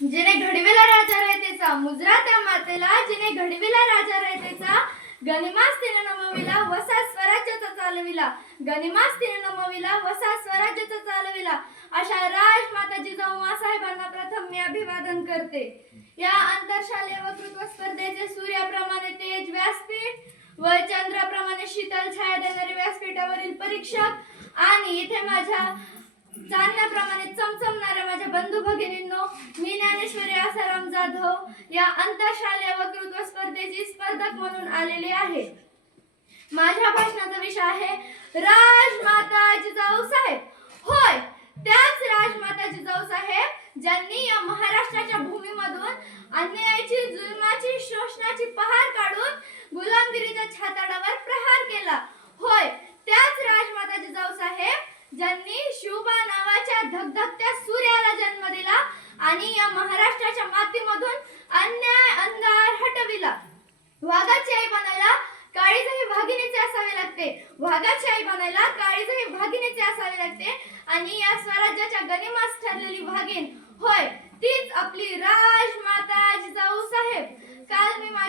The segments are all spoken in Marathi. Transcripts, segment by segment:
जिने घडविला राजा रयतेचा मुजरा त्या मातेला जिने घडविला राजा रयतेचा गनिमास तिने नमविला वसा स्वराज्याचा चालविला. गनिमास तिने नमविला वसा स्वराज्याचा चालविला. अशा राज माताजी जाऊमा साहेबांना प्रथम मी अभिवादन करते. या आंतरशालेय वक्तृत्व स्पर्धेचे सूर्याप्रमाणे तेज व्यासपीठ व चंद्राप्रमाणे शीतल छाया देणारे व्यासपीठावरील परीक्षक आणि इथे माझ्या चांदण्याप्रमाणे चमचमणाऱ्या माझ्या बंधू भगिनींनो मी ज्ञानेश्वरी आसाराम जाधव या आंतरशालेय वक्तृत्व स्पर्धेची स्पर्धक म्हणून आलेले आहे. माझ्या भाषणाचा विषय आहे राजमाता जिजाऊ साहेब. होय त्याच राजमाता जिजाऊ साहेब ज्यांनी या महाराष्ट्राच्या भूमीमधून अन्यायाची जुलमाची शोषणाची पहार काढून गुलामगिरीच्या छाताडावर प्रहार केला होय त्याच राजमाता जिजाऊ साहेब ज्यांनी शिवबा नावाच्या धगधगत्या सूर्याला जन्म दिला आणि या महाराष्ट्राच्या मातीमधून अन्याय अंधार हटविला. वाघाची आई बनायला काळीजही भागिनीचे असावे लागते. वाघाची आई बनायला काळीजही भागिनीचे असावे लागते. आणि या स्वराज्याच्या गनिमास ठरलेली भागीन होय तीच आपली राजमाता जिजाऊ साहेब.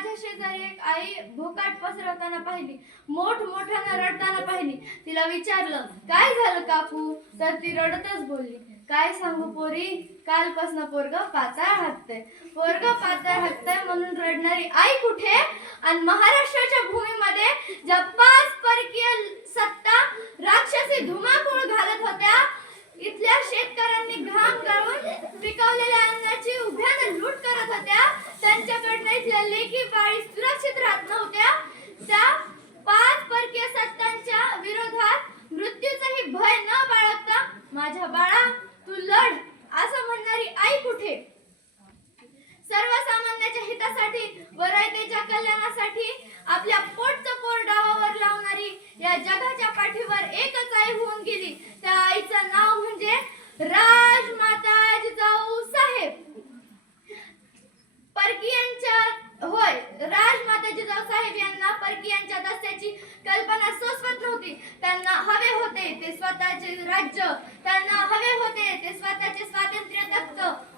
माझ्या शेजारी एक आई भोकाट पसरवताना पाहिली. मोठ मोठ्यानं रडताना पाहिली. तिला विचारलं काय झालं काकू? तर ती रडतच बोलली काय सांगू पोरी? कालपासनं पोरग पाताळ हाकतंय. पोरग पाताळ हाकतंय म्हणून रडणारी आई कुठे? आणि महाराष्ट्राच्या भूमीमध्ये ज्या पाच परकीय सत्ता राक्षसी धुमाकूळ घालत होत्या इथल्या शेतकऱ्यांनी घाम गाळून पिकवलेल्या अन्नाची उभ्यानं लूट करत होत्या तू लढ असं म्हणणारी आई कुठे? सर्वसामान्याच्या हितासाठी व रयतेच्या कल्याणासाठी आपल्या पोटचं पोर डावावर लावणारी या जगाच्या पाठीवर एकच आई होऊन गेली. त्या आईचं नाव म्हणजे राजमाता जिजाऊ साहेब. परकीयांच्या होय राजमाता जिजाऊ साहेब यांना परकीयांच्या दस्त्याची कल्पना सुस्वत नव्हती. त्यांना हवे होते ते स्वतःचे राज्य त्यांना हवे होते ते स्वतःचे स्वातंत्र्य तत्व